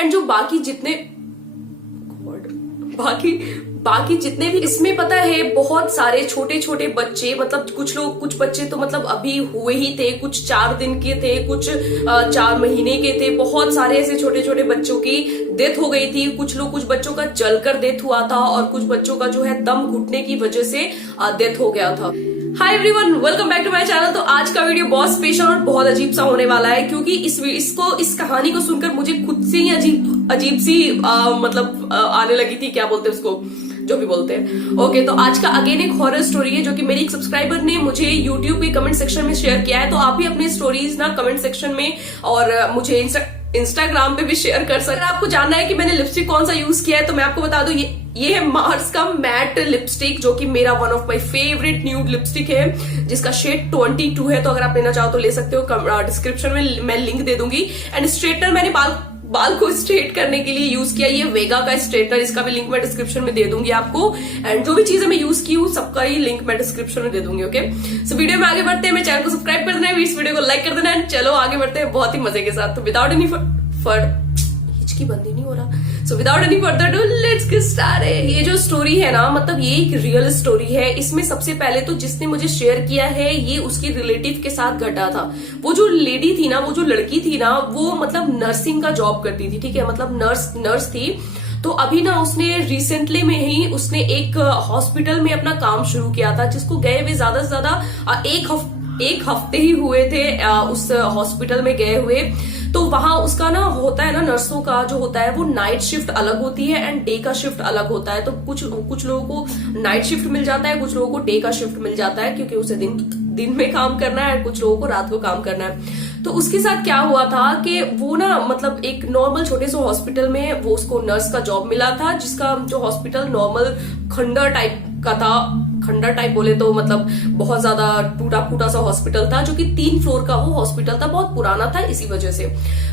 And जो बाकी जितने भी इसमें पता है बहुत सारे छोटे छोटे बच्चे, मतलब कुछ बच्चे तो मतलब अभी हुए ही थे, कुछ 4 दिन के थे, कुछ 4 महीने के थे। बहुत सारे ऐसे छोटे छोटे बच्चों की डेथ हो गई थी। कुछ बच्चों का जलकर डेथ हुआ था और कुछ बच्चों का जो है दम घुटने की वजह से डेथ हो गया था। Hi everyone, welcome back to my channel. तो आज का वीडियो बहुत स्पेशल और बहुत अजीब सा होने वाला है, क्योंकि इस कहानी को सुनकर मुझे खुद से ही अजीब सी आने लगी थी। क्या बोलते हैं उसको, जो भी बोलते हैं। ओके, तो आज का अगेन एक हॉरर स्टोरी है जो कि मेरी एक सब्सक्राइबर ने मुझे यूट्यूब के कमेंट सेक्शन में शेयर किया है। तो आप भी अपनी स्टोरीज ना कमेंट सेक्शन में और मुझे इंस्टाग्राम पे भी शेयर कर सकते हैं। आपको जानना है कि मैंने लिपस्टिक कौन सा यूज किया है तो मैं आपको बता दूं, ये है मार्स का मैट लिपस्टिक, जो कि मेरा one of my favourite nude lipstick है, जिसका शेड 22 है। तो अगर आप लेना चाहो तो ले सकते हो। डिस्क्रिप्शन में मैं लिंक दे दूंगी। एंड स्ट्रेटनर मैंने बाल को स्ट्रेट करने के लिए यूज किया, ये वेगा का स्ट्रेटनर, इसका भी लिंक मैं डिस्क्रिप्शन में दे दूंगी आपको। एंड जो भी चीजें मैं यूज की हूँ सबका ही लिंक मैं डिस्क्रिप्शन में दे दूंगी। ओके, सो वीडियो में आगे बढ़ते हैं। मेरे चैनल को सब्सक्राइब कर देना है, इस वीडियो को लाइक कर देना है। चलो आगे बढ़ते हैं बहुत ही मजे के साथ। तो विदाउट एनी हिचकी बंदी नहीं हो रहा। So without any further do let's get started. ये जो स्टोरी है ना, मतलब ये एक रियल स्टोरी है। इसमें सबसे पहले तो जिसने मुझे शेयर किया है ये उसकी रिलेटिव के साथ घटा था। वो जो लेडी थी ना, वो जो लड़की थी ना, वो मतलब नर्सिंग का जॉब करती थी। ठीक है, मतलब नर्स थी। तो अभी ना उसने रिसेंटली में ही उसने एक हॉस्पिटल में अपना काम शुरू किया था, जिसको गए हुए ज्यादा से ज्यादा एक हफ्ते ही हुए थे उस हॉस्पिटल में गए हुए। तो वहां उसका ना होता है ना, नर्सों का जो होता है वो नाइट शिफ्ट अलग होती है एंड डे का शिफ्ट अलग होता है। तो कुछ लोगों को नाइट शिफ्ट मिल जाता है, कुछ लोगों को डे का शिफ्ट मिल जाता है, क्योंकि उसे दिन में काम करना है, कुछ लोगों को रात को काम करना है। तो उसके साथ क्या हुआ था कि वो ना मतलब एक नॉर्मल छोटे से हॉस्पिटल में वो उसको नर्स का जॉब मिला था, जिसका जो हॉस्पिटल नॉर्मल खंडर टाइप का था। खंडर टाइप बोले तो मतलब बहुत ज्यादा टूटा फूटा सा हॉस्पिटल था, जो कि 3 फ्लोर का वो हॉस्पिटल था, बहुत पुराना था इसी वजह से।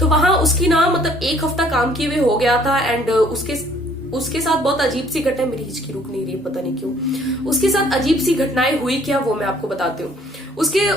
तो वहां उसकी ना मतलब 1 हफ्ता काम किए हुए हो गया था। एंड उसके साथ बहुत अजीब सी घटनाएं, मेरी हिचकी रुक नहीं रही है पता नहीं क्यों। उसके साथ अजीब सी घटनाएं हुई क्या, वो मैं आपको बताती हूँ।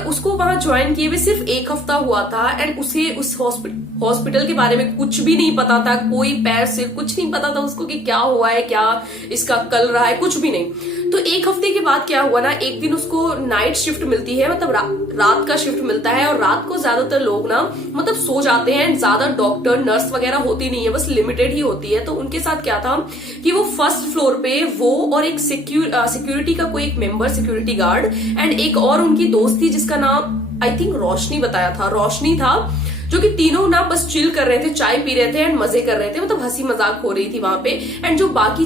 उसको वहां ज्वाइन किए हुए सिर्फ 1 हफ्ता हुआ था एंड उसे उस हॉस्पिटल के बारे में कुछ भी नहीं पता था। कोई पैर से कुछ नहीं पता था उसको कि क्या हुआ है, क्या इसका कल रहा है, कुछ भी नहीं। तो 1 हफ्ते के बाद क्या हुआ ना, एक दिन उसको नाइट शिफ्ट मिलती है, मतलब रात का शिफ्ट मिलता है। और रात को ज्यादातर लोग ना मतलब सो जाते हैं, ज्यादा डॉक्टर नर्स वगैरह होती नहीं है, बस लिमिटेड ही होती है। तो उनके साथ क्या था कि वो फर्स्ट फ्लोर पे वो और एक सिक्योरिटी का कोई एक मेंबर, सिक्योरिटी गार्ड, एंड एक और उनकी दोस्त थी जिसका नाम आई थिंक रोशनी था, जो कि तीनों ना बस चिल कर रहे थे, चाय पी रहे थे एंड मजे कर रहे थे, मतलब हंसी मजाक हो रही थी वहां पे। एंड जो बाकी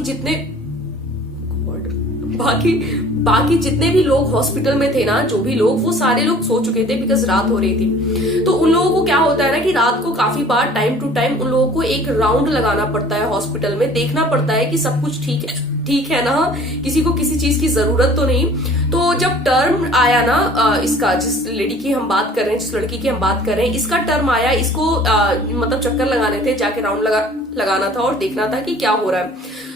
जितने भी लोग हॉस्पिटल में थे ना, जो भी लोग, वो सारे लोग सो चुके थे, बिकॉज रात हो रही थी। तो उन लोगों को क्या होता है ना कि रात को काफी बार टाइम टू टाइम उन लोगों को एक राउंड लगाना पड़ता है हॉस्पिटल में, देखना पड़ता है कि सब कुछ ठीक है ना, किसी को किसी चीज की जरूरत तो नहीं। तो जब टर्म आया ना इसका, जिस लेडी की हम बात कर रहे हैं, जिस लड़की की हम बात कर रहे हैं, इसका टर्म आया, इसको मतलब चक्कर लगाने थे, जाके राउंड लगाना था और देखना था कि क्या हो रहा है।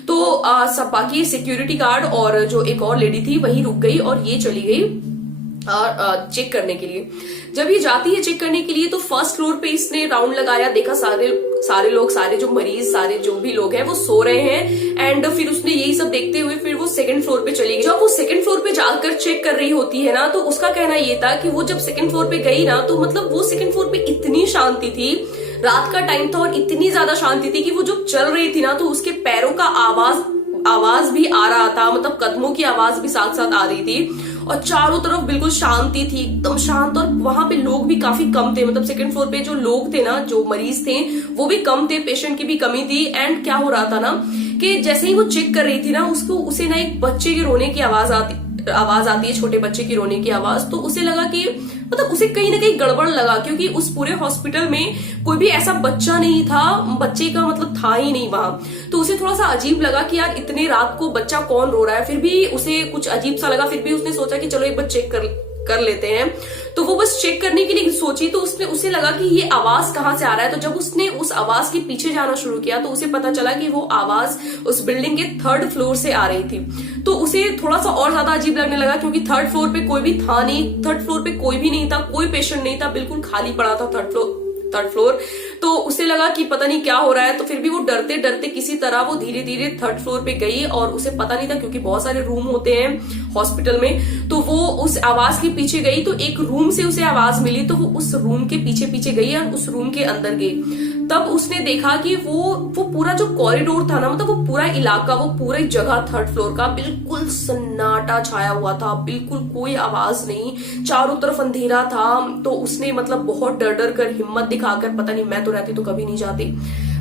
तो सब बाकी सिक्योरिटी गार्ड और जो एक और लेडी थी वहीं रुक गई और ये चली गई चेक करने के लिए। जब ये जाती है चेक करने के लिए तो फर्स्ट फ्लोर पे इसने राउंड लगाया, देखा सारे लोग, सारे जो मरीज, सारे जो भी लोग हैं वो सो रहे हैं। एंड फिर उसने यही सब देखते हुए फिर वो 2nd फ्लोर पे चली गई। जब वो 2nd फ्लोर पे जाकर चेक कर रही होती है ना, तो उसका कहना ये था कि वो जब 2nd फ्लोर पे गई ना, तो मतलब वो 2nd फ्लोर पे इतनी शांति थी, रात का टाइम था और इतनी ज्यादा शांति थी कि वो जब चल रही थी ना, तो उसके पैरों का आवाज भी आ रहा था, मतलब कदमों की आवाज भी साथ साथ आ रही थी। और चारों तरफ बिल्कुल शांति थी, एकदम शांत। और वहां पे लोग भी काफी कम थे, मतलब 2nd फ्लोर पे जो लोग थे ना, जो मरीज थे वो भी कम थे, पेशेंट की भी कमी थी। एंड क्या हो रहा था ना कि जैसे ही वो चेक कर रही थी ना, उसे ना एक बच्चे के रोने की आवाज आती है, छोटे बच्चे की रोने की आवाज। तो उसे लगा कि मतलब उसे कहीं ना कहीं गड़बड़ लगा, क्योंकि उस पूरे हॉस्पिटल में कोई भी ऐसा बच्चा नहीं था, बच्चे का मतलब था ही नहीं वहां। तो उसे थोड़ा सा अजीब लगा कि यार इतने रात को बच्चा कौन रो रहा है। फिर भी उसे कुछ अजीब सा लगा, फिर भी उसने सोचा कि चलो एक बार चेक कर लेते हैं। तो वो बस चेक करने के लिए सोची, तो उसे लगा कि ये आवाज कहाँ से आ रहा है। तो जब उसने उस आवाज के पीछे जाना शुरू किया तो उसे पता चला कि वो आवाज उस बिल्डिंग के 3rd फ्लोर से आ रही थी। तो उसे थोड़ा सा और ज्यादा अजीब लगने लगा, क्योंकि 3rd फ्लोर पे कोई भी था नहीं, 3rd फ्लोर पे कोई भी नहीं था, कोई पेशेंट नहीं था, बिल्कुल खाली पड़ा था 3rd फ्लोर। तो उसे लगा कि पता नहीं क्या हो रहा है, तो फिर भी वो डरते डरते किसी तरह वो धीरे धीरे थर्ड फ्लोर पे गई, और उसे पता नहीं था क्योंकि बहुत सारे रूम होते हैं हॉस्पिटल में, तो वो उस आवाज के पीछे गई। तो एक रूम से उसे आवाज मिली, तो वो उस रूम के पीछे पीछे गई और उस रूम के अंदर गई। तब उसने देखा कि वो पूरा जो कॉरिडोर था ना, मतलब वो पूरा इलाका, वो पूरी जगह थर्ड फ्लोर का बिल्कुल सन्नाटा छाया हुआ था, बिल्कुल कोई आवाज नहीं, चारों तरफ अंधेरा था। तो उसने मतलब बहुत डर डर कर, हिम्मत दिखाकर, पता नहीं मैं तो रहती तो कभी नहीं जाती,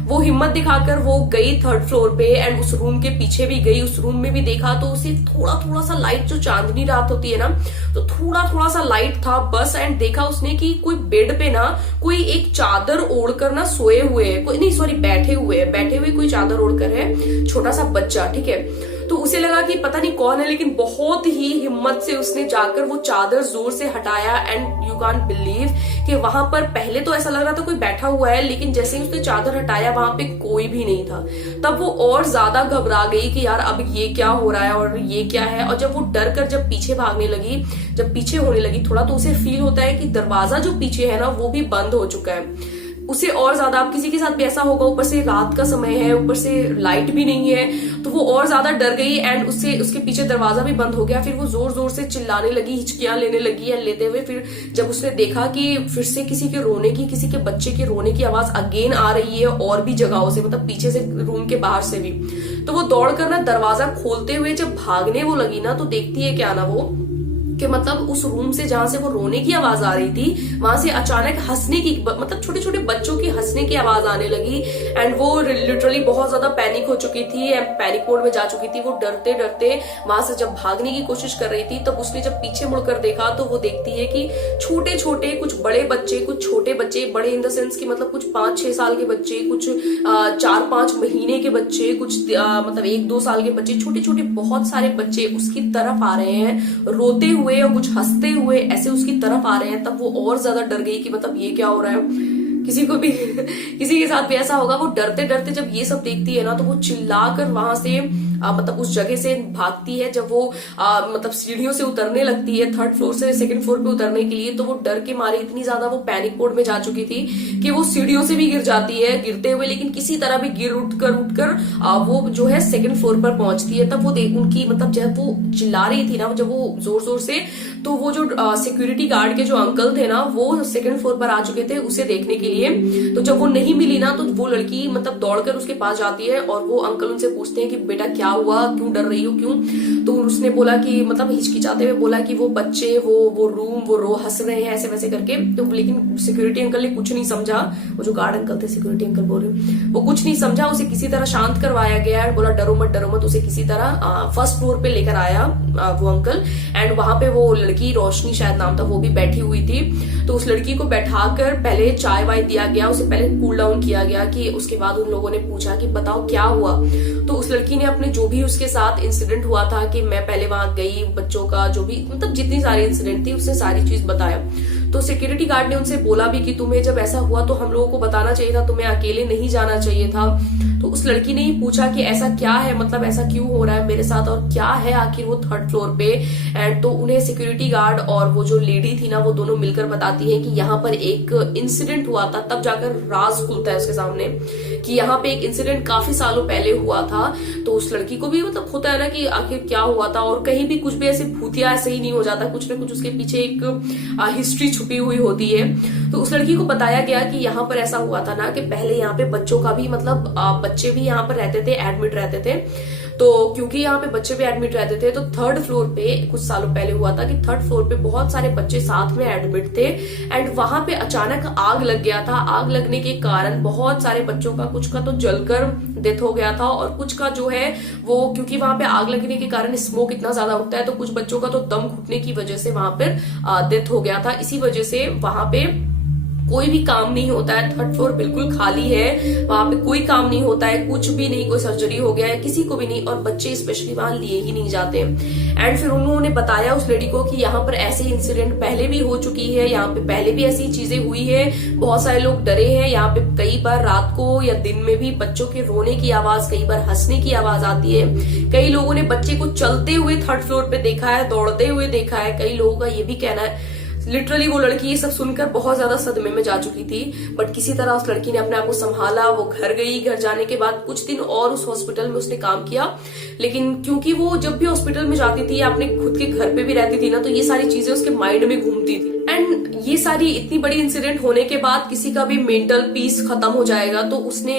वो हिम्मत दिखाकर वो गई थर्ड फ्लोर पे एंड उस रूम के पीछे भी गई। उस रूम में भी देखा तो उसे थोड़ा थोड़ा सा लाइट, जो चांदनी रात होती है ना, तो थोड़ा थोड़ा सा लाइट था बस। एंड देखा उसने कि कोई बेड पे ना कोई एक चादर ओढ़कर ना सोए हुए है, कोई नहीं सॉरी बैठे हुए कोई चादर ओढ़कर है, छोटा सा बच्चा, ठीक है। तो उसे लगा कि पता नहीं कौन है, लेकिन बहुत ही हिम्मत से उसने जाकर वो चादर जोर से हटाया। एंड यू कांट बिलीव कि वहां पर पहले तो ऐसा लग रहा था कोई बैठा हुआ है, लेकिन जैसे ही उसने चादर हटाया वहां पे कोई भी नहीं था। तब वो और ज्यादा घबरा गई कि यार अब ये क्या हो रहा है और ये क्या है। और जब वो डर कर जब पीछे भागने लगी, जब पीछे होने लगी थोड़ा, तो उसे फील होता है कि दरवाजा जो पीछे है ना वो भी बंद हो चुका है। उसे और ज्यादा, अब किसी के साथ भी ऐसा होगा, ऊपर से रात का समय है, ऊपर से लाइट भी नहीं है, तो वो और ज्यादा डर गई। एंड उसके पीछे दरवाजा भी बंद हो गया। फिर वो जोर जोर से चिल्लाने लगी, हिचकियां लेने लगी है लेते हुए। फिर जब उसने देखा कि फिर से किसी के रोने की, किसी के बच्चे के रोने की आवाज अगेन आ रही है और भी जगहों से, मतलब पीछे से, रूम के बाहर से भी, तो वो दौड़ कर ना दरवाजा खोलते हुए जब भागने वो लगी ना, तो देखती है क्या ना वो कि मतलब उस रूम से जहां से वो रोने की आवाज आ रही थी, वहां से अचानक हंसने की, मतलब छोटे छोटे बच्चों की हंसने की आवाज आने लगी। एंड वो लिटरली बहुत ज्यादा पैनिक हो चुकी थी, पैनिक मोड में जा चुकी थी। वो डरते डरते वहां से जब भागने की कोशिश कर रही थी, तब उसने जब पीछे मुड़कर देखा तो वो देखती है कि छोटे छोटे कुछ बड़े बच्चे, कुछ छोटे बच्चे, बड़े इन द सेंस की मतलब कुछ 5-6 साल के बच्चे, कुछ 4-5 महीने के बच्चे, कुछ मतलब 1-2 साल के बच्चे, छोटे छोटे बहुत सारे बच्चे उसकी तरफ आ रहे हैं रोते हुए और कुछ हंसते हुए ऐसे उसकी तरफ आ रहे हैं। तब वो और ज्यादा डर गई कि मतलब ये क्या हो रहा है। किसी को भी किसी के साथ भी ऐसा होगा, वो डरते डरते जब ये सब देखती है ना, तो वो चिल्लाकर वहां से मतलब उस जगह से भागती है। जब वो मतलब सीढ़ियों से उतरने लगती है थर्ड फ्लोर से सेकंड फ्लोर पे उतरने के लिए, तो वो डर के मारे इतनी ज्यादा वो पैनिक मोड में जा चुकी थी कि वो सीढ़ियों से भी गिर जाती है, गिरते हुए लेकिन किसी तरह भी गिर उठकर वो जो है सेकंड फ्लोर पर पहुंचती है। तब वो उनकी मतलब जब वो चिल्ला रही थी ना, जब वो जोर जोर से, तो वो जो सिक्योरिटी गार्ड के जो अंकल थे ना, वो सेकंड फ्लोर पर आ चुके थे उसे देखने के लिए। तो जब वो नहीं मिली ना, तो वो लड़की मतलब दौड़कर उसके पास जाती है और वो अंकल उनसे पूछते हैं कि बेटा क्या हुआ, क्यों डर रही हो, क्यों। तो उसने बोला कि मतलब हिचकिचाते हुए बोला कि वो बच्चे, वो रूम, वो रो हंस रहे हैं ऐसे वैसे करके। तो लेकिन सिक्योरिटी अंकल ने कुछ नहीं समझा, वो जो गार्ड अंकल थे, सिक्योरिटी अंकल बोल रहे, वो कुछ नहीं समझा। उसे किसी तरह शांत करवाया गया है, बोला डरो मत। उसे किसी तरह फर्स्ट फ्लोर पे लेकर आया वो अंकल। एंड वहां पे वो लड़की, रोशनी शायद नाम था, वो भी बैठी हुई थी। तो उस लड़की को बैठाकर पहले चाय वाय दिया गया, उसे पहले कूल डाउन किया गया। कि उसके बाद उन लोगों ने पूछा कि बताओ क्या हुआ। तो उस लड़की ने अपने जो भी उसके साथ इंसिडेंट हुआ था, कि मैं पहले वहां गई, बच्चों का जो भी मतलब जितनी सारी इंसिडेंट थी उससे सारी चीज बताया। तो सिक्योरिटी गार्ड ने उनसे बोला भी कि तुम्हें जब ऐसा हुआ तो हम लोगों को बताना चाहिए था, तुम्हें अकेले नहीं जाना चाहिए था। तो उस लड़की ने ही पूछा कि ऐसा क्या है, मतलब ऐसा क्यों हो रहा है मेरे साथ और क्या है आखिर वो थर्ड फ्लोर पे। एंड तो उन्हें सिक्योरिटी गार्ड और वो जो लेडी थी ना, वो दोनों मिलकर बताती है कि यहाँ पर एक इंसिडेंट हुआ था। तब जाकर राज खुलता है उसके सामने कि यहाँ पे एक इंसिडेंट काफी सालों पहले हुआ था। तो उस लड़की को भी मतलब होता है ना कि आखिर क्या हुआ था, और कहीं भी कुछ भी ऐसे भूतिया ऐसे ही नहीं हो जाता, कुछ ना कुछ उसके पीछे एक हिस्ट्री छुपी हुई होती है। तो उस लड़की को बताया गया कि यहाँ पर ऐसा हुआ था ना कि पहले यहाँ पे बच्चों का भी मतलब बच्चे भी यहाँ पर रहते थे, एडमिट रहते थे। तो क्योंकि यहाँ पे बच्चे भी एडमिट रहते थे, तो थर्ड फ्लोर पे कुछ सालों पहले हुआ था कि थर्ड फ्लोर पे बहुत सारे बच्चे साथ में एडमिट थे। एंड वहां पे अचानक आग लग गया था। आग लगने के कारण बहुत सारे बच्चों का, कुछ का तो जलकर डेथ हो गया था, और कुछ का जो है वो, क्योंकि वहां पे आग लगने के कारण स्मोक इतना ज्यादा उठता है, तो कुछ बच्चों का तो दम घुटने की वजह से वहां पर डेथ हो गया था। इसी वजह से वहां पे कोई भी काम नहीं होता है। थर्ड फ्लोर बिल्कुल खाली है, वहां पे कोई काम नहीं होता है, कुछ भी नहीं, कोई सर्जरी हो गया है किसी को भी नहीं, और बच्चे स्पेशली वहां लिए ही नहीं जाते। एंड फिर उन्होंने बताया उस लेडी को कि यहाँ पर ऐसे इंसिडेंट पहले भी हो चुकी है, यहाँ पे पहले भी ऐसी चीजें हुई है, बहुत सारे लोग डरे हैं। यहाँ पे कई बार रात को या दिन में भी बच्चों के रोने की आवाज, कई बार हंसने की आवाज आती है। कई लोगों ने बच्चे को चलते हुए थर्ड फ्लोर पे देखा है, दौड़ते हुए देखा है। कई लोगों का ये भी कहना है, लिटरली वो लड़की ये सब सुनकर बहुत ज्यादा सदमे में जा चुकी थी, बट किसी तरह उस लड़की ने अपने आप को संभाला। वो घर गई, घर जाने के बाद कुछ दिन और उस हॉस्पिटल में उसने काम किया, लेकिन क्योंकि वो जब भी हॉस्पिटल में जाती थी या अपने खुद के घर पे भी रहती थी ना, तो ये सारी चीजें उसके माइंड में घूमती थी। एंड ये सारी इतनी बड़ी इंसिडेंट होने के बाद किसी का भी मेंटल पीस खत्म हो जाएगा, तो उसने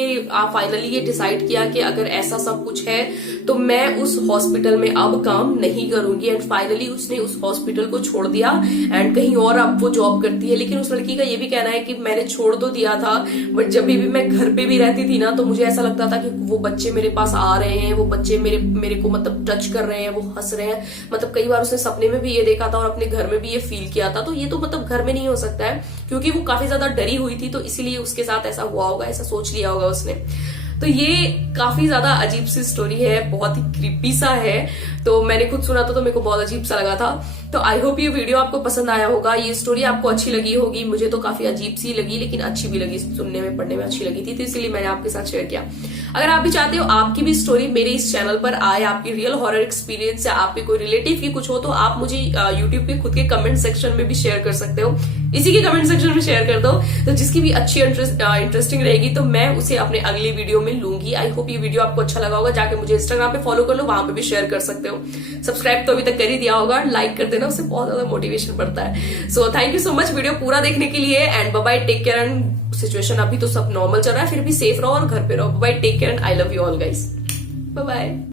फाइनली ये डिसाइड किया कि अगर ऐसा सब कुछ है तो मैं उस हॉस्पिटल में अब काम नहीं करूंगी। एंड फाइनली उसने उस हॉस्पिटल को छोड़ दिया एंड कहीं और अब वो जॉब करती है। लेकिन उस लड़की का ये भी कहना है कि मैंने छोड़ तो दिया था, बट जब भी मैं घर पे भी रहती थी ना, तो मुझे ऐसा लगता था कि वो बच्चे मेरे पास आ रहे हैं, वो बच्चे मेरे को मतलब टच कर रहे हैं, वो हंस रहे हैं। मतलब कई बार उसने सपने में भी ये देखा था और अपने घर में भी ये फील किया था। तो ये तो मतलब घर में नहीं हो सकता है, क्योंकि वो काफी ज्यादा डरी हुई थी, तो इसीलिए उसके साथ ऐसा हुआ होगा, ऐसा सोच लिया होगा उसने। तो ये काफी ज्यादा अजीब सी स्टोरी है, बहुत ही क्रीपी सा है। तो मैंने खुद सुना तो मेरे को बहुत अजीब सा लगा था। तो आई होप ये वीडियो आपको पसंद आया होगा, ये स्टोरी आपको अच्छी लगी होगी। मुझे तो काफी अजीब सी लगी, लेकिन अच्छी भी लगी, सुनने में पढ़ने में अच्छी लगी थी, तो इसलिए मैंने आपके साथ शेयर किया। अगर आप भी चाहते हो आपकी भी स्टोरी मेरे इस चैनल पर आए, आपकी रियल हॉरर एक्सपीरियंस या आपके कोई रिलेटिव की कुछ हो, तो आप मुझे यूट्यूब के खुद के कमेंट सेक्शन में भी शेयर कर सकते हो। इसी के कमेंट सेक्शन में शेयर कर दो, तो जिसकी भी अच्छी इंटरेस्टिंग रहेगी तो मैं उसे अपने अगली वीडियो में लूंगी। आई होप ये वीडियो आपको अच्छा लगा होगा। जाके मुझे इंस्टाग्राम पे फॉलो कर लो, वहां पे भी शेयर कर सकते हो। सब्सक्राइब तो अभी तक कर ही दिया होगा, लाइक कर देना, उससे बहुत ज्यादा मोटिवेशन बढ़ता है। So thank you so much video पूरा देखने के लिए, and bye bye, take care. And situation अभी तो सब नॉर्मल चल रहा है, फिर भी सेफ रहो और घर पे रहो। Bye, take care and I love you all guys. Bye bye.